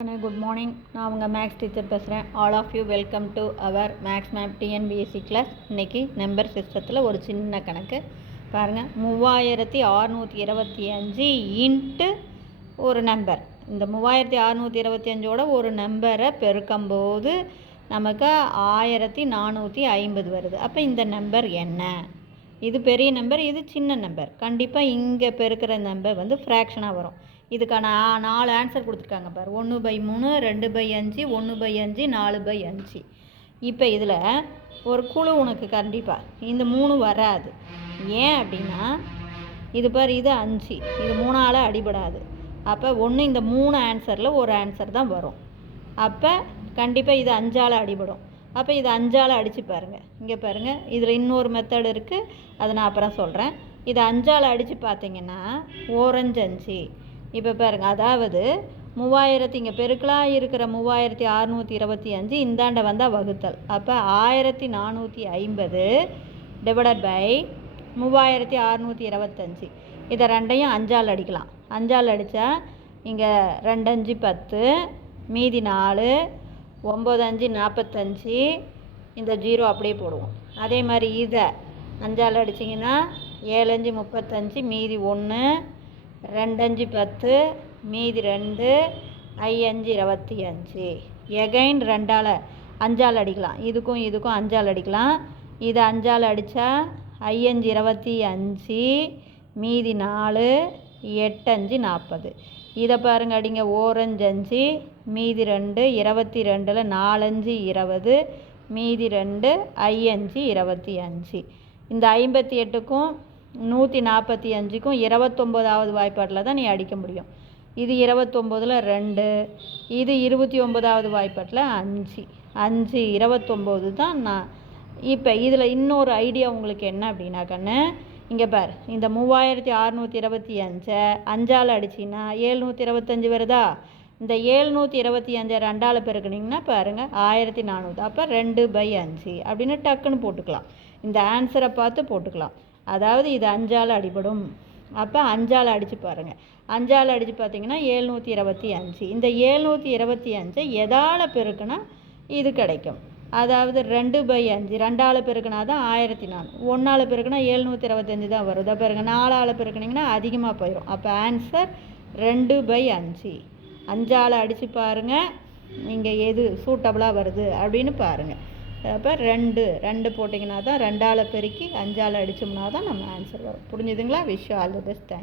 Good morning. நான் உங்கள் maths teacher பேசுகிறேன். All of you welcome to our maths map TNPSC class. இன்றைக்கி number சிஸ்டத்தில் ஒரு சின்ன கணக்கு பாருங்கள். 3625 இன்ட்டு ஒரு நம்பர். இந்த 3625ஓட ஒரு நம்பரை பெருக்கும்போது நமக்கு 1450 வருது. அப்போ இந்த நம்பர் என்ன? இது பெரிய நம்பர், இது சின்ன நம்பர். கண்டிப்பாக இங்கே பெருக்கிற நம்பர் வந்து ஃப்ராக்ஷனாக வரும். இதுக்கான 4 ஆன்சர் கொடுத்துருக்காங்க பாரு. 1/3, 2/5, 1/5, 4/5. இப்போ இதில் ஒரு குழு உனக்கு கண்டிப்பாக இந்த 3 வராது. ஏன் அப்படின்னா இது பாரு, இது 5, இது 3ஆல் அடிபடாது. அப்போ ஒன்று இந்த 3 ஆன்சரில் ஒரு ஆன்சர் தான் வரும். அப்போ கண்டிப்பாக இது 5ஆல் அடிபடும். அப்போ இது 5ஆல் அடித்து பாருங்கள். இங்கே பாருங்கள், இதில் இன்னொரு மெத்தட் இருக்குது, அதை நான் அப்புறம் சொல்கிறேன். இது 5ஆல் அடித்து பார்த்தீங்கன்னா ஓரஞ்சு 5. இப்போ பாருங்கள், அதாவது 3000 இங்கே பெருக்கலாக இருக்கிற 3625 இந்தாண்ட வந்தால் வகுத்தல். அப்போ 1450 டிவைடட் பை 3625. இதை ரெண்டையும் 5ஆல் அடிக்கலாம். 5ஆல் அடித்தா இங்கே 2 5 10, மீதி 4, 9 5 45. இந்த 0 அப்படியே போடுவோம். அதே மாதிரி இதை 5ஆல் அடிச்சிங்கன்னா 7 5 35, மீதி 1, 2 5 10, மீதி 2, 5 25. எகைன் 2ஆல் 5ஆல் அடிக்கலாம். இதுக்கும் 5ஆல் அடிக்கலாம். இது 5ஆல் அடித்தா 5 25, மீதி 4, 8 5 40. இதை பாருங்கள், அடிங்க. ஓரஞ்சு 5, மீதி 2, 22, 4 5 20, மீதி 2, 5 25. இந்த 58க்கும் 145க்கும் 29வது வாய்ப்பாட்டில் தான் நீ அடிக்க முடியும். இது 29ல் 2, இது 29வது வாய்ப்பாட்டில் 5. 5 29 தான் நான். இப்போ இதில் இன்னொரு ஐடியா உங்களுக்கு என்ன அப்படின்னா கண்ணு, இங்கே பார், இந்த 3625 5ஆல் அடிச்சின்னா 725 வருதா? இந்த 725 2ஆல் பெருக்குனிங்கன்னா பாருங்கள் 1400. அப்போ 2/5 அப்படின்னு டக்குன்னு போட்டுக்கலாம். இந்த ஆன்சரை பார்த்து போட்டுக்கலாம். அதாவது இது 5ஆல் அடிபடும். அப்போ 5ஆல் அடித்து பாருங்கள். 5ஆல் அடித்து பார்த்தீங்கன்னா 725. இந்த 725 எதால் பெருக்குனா இது கிடைக்கும். அதாவது 2/5. 2ஆல் பெருக்குனா தான் 1400. 1ஆல் பெருக்குனா 725 தான் வரும். இதை பாருங்க, 4ஆல் பெருக்குனிங்கன்னா அதிகமாக போயிடும். அப்போ ஆன்சர் 2/5. 5ஆல் அடித்து பாருங்கள், இங்கே எது சூட்டபுளாக வருது அப்படின்னு பாருங்கள். அப்போ 2 போட்டிங்கன்னா தான் 2ஆல் பெருக்கி 5ஆல் அடித்தோம்னா தான் நம்ம ஆன்சர் வரும். புரிஞ்சுதுங்களா? Wish all the best. Thanks.